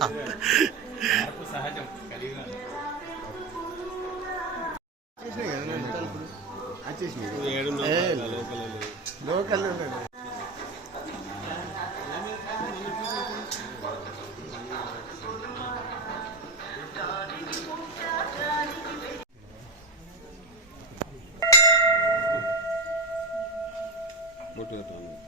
మార్పు సహజం కలియుగం లోకల్ ఓం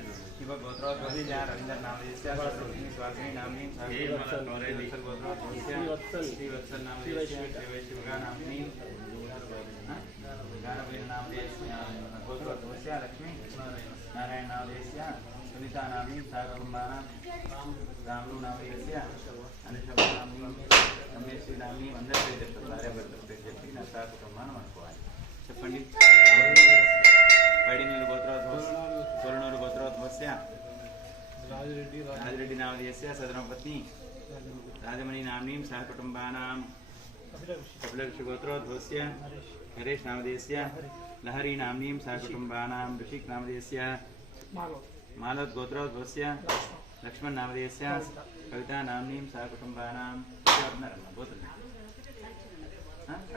శివ గోత్రోద్భవి జయ రవీంద్ర నామదేశ స్వామి స్వామి నామి గోత్రోద్భవస్య శ్రీవత్సల్ నామదేశ శివ శివగా నామిని గానవీర నామదేశ గోత్రోద్భవస్య లక్ష్మీ నారాయణ నామదేశ సునీతా నామి సాగకుంభాన రాములు నామదేశ అనుషభ నామి రమేష్ నామి అందరి పేరు చెప్తారు భార్య భర్తల పేరు చెప్పి నా సా కుటుంబాన్ని అనుకోవాలి చెప్పండి रेड्डी नामधेयस्य सदनपत्नी राजमणि नाम्नीं सह कुटुम्बानां नरेश नामधेयस्य लहरी नाम्नीं सह कुटुम्बानां ऋषिक् नामधेयस्य मालवद्गोत्रोद्भवस्य लक्ष्मण नामधेयस्य कविता नाम्नीं सह कुटुम्बानां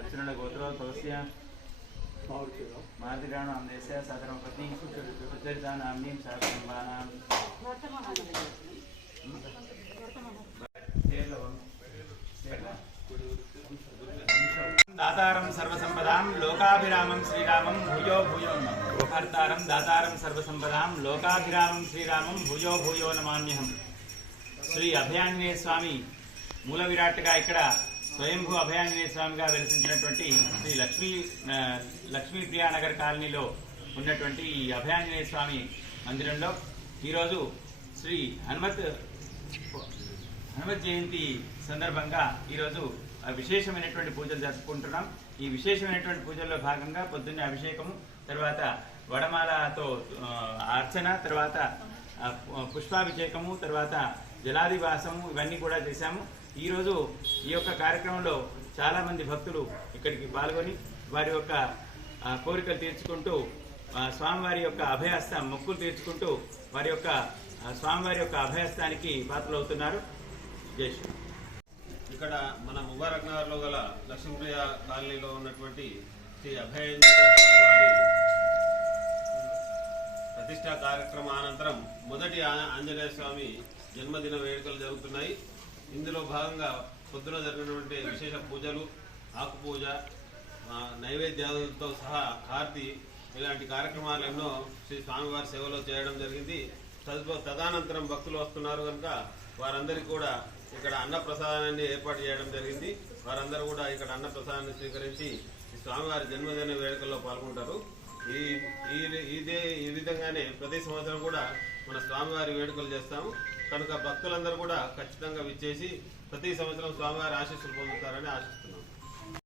अर्चुनगोत्रोद्भवस्य मारुतिराम नामधेयस्य सदनपत्नी सुचरिता नाम्नीं सह कुटुम्बानां దాతారం సర్వసంపదాం లోకాభిరామం శ్రీరామం భూయో భూయో నమః. భర్తారం దాతారం సర్వసంపదాం లోకాభిరామం శ్రీరామం భూయో భూయో నమామ్యహం. శ్రీ అభయాంజనేయ స్వామి మూల విరాట్గా ఇక్కడ స్వయంభూ అభయాంజనేయ స్వామిగా వెలిసించినటువంటి శ్రీ లక్ష్మీ లక్ష్మీప్రియానగర్ కాలనీలో ఉన్నటువంటి ఈ అభయాంజనేయ స్వామి మందిరంలో ఈరోజు శ్రీ హనుమత్ హనుమత్ జయంతి సందర్భంగా ఈరోజు విశేషమైనటువంటి పూజలు జరుపుకుంటున్నాం. ఈ విశేషమైనటువంటి పూజల్లో భాగంగా పొద్దున్నే అభిషేకము తర్వాత వడమాలతో అర్చన తర్వాత పుష్పాభిషేకము తర్వాత జలాదివాసము ఇవన్నీ కూడా చేశాము. ఈరోజు ఈ యొక్క కార్యక్రమంలో చాలామంది భక్తులు ఇక్కడికి పాల్గొని వారి యొక్క కోరికలు తీర్చుకుంటూ స్వామివారి యొక్క అభయహస్తం మొక్కులు తీర్చుకుంటూ వారి యొక్క స్వామివారి యొక్క అభయహస్తానికి పాత్రలవుతున్నారు. జై శ్రీ. ఇక్కడ మన ముబారక్ నగర్లో గల లక్ష్మీప్రియ కాలనీలో ఉన్నటువంటి శ్రీ అభయాంజనేయ వారి ప్రతిష్టా కార్యక్రమ అనంతరం మొదటి ఆంజనేయ స్వామి జన్మదిన వేడుకలు జరుగుతున్నాయి. ఇందులో భాగంగా పొద్దున జరిగినటువంటి విశేష పూజలు ఆకు పూజ నైవేద్యాలతో సహా హారతి ఇలాంటి కార్యక్రమాలు ఎన్నో శ్రీ స్వామివారి సేవలో చేయడం జరిగింది. తదనంతరం భక్తులు వస్తున్నారు కనుక వారందరికీ కూడా ఇక్కడ అన్న ప్రసాదాన్ని ఏర్పాటు చేయడం జరిగింది. వారందరూ కూడా ఇక్కడ అన్న ప్రసాదాన్ని స్వీకరించి ఈ స్వామివారి జన్మదిన వేడుకల్లో పాల్గొంటారు. ఈ ఈ ఇదే ఈ విధంగానే ప్రతి సంవత్సరం కూడా మన స్వామివారి వేడుకలు చేస్తాము. కనుక భక్తులందరూ కూడా ఖచ్చితంగా విచ్చేసి ప్రతి సంవత్సరం స్వామివారి ఆశీస్సులు పొందుతారని ఆశిస్తున్నాం.